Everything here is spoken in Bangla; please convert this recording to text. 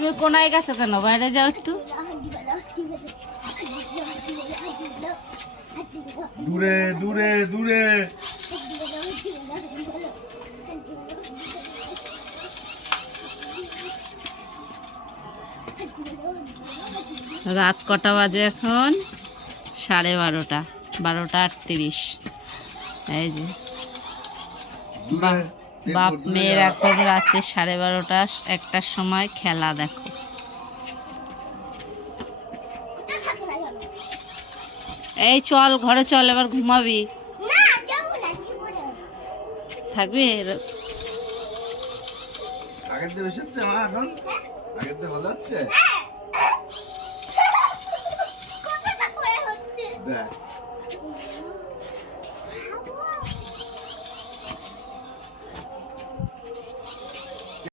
তুমি কোনায় গেছো কেন? বাইরে যাও একটু। দূরে দূরে দূরে। রাত কটা বাজে এখন? 12:30, 12:38। এই যে বাপ মেয়ের এখন রাতে 12:30 1টার সময় খেলা দেখো। এই চল ঘরে চল, এবার ঘুমাবি। থাকবি? আগের দিয়ে বেশি হচ্ছে মা, এখন আগের দিয়ে ভালো হচ্ছে।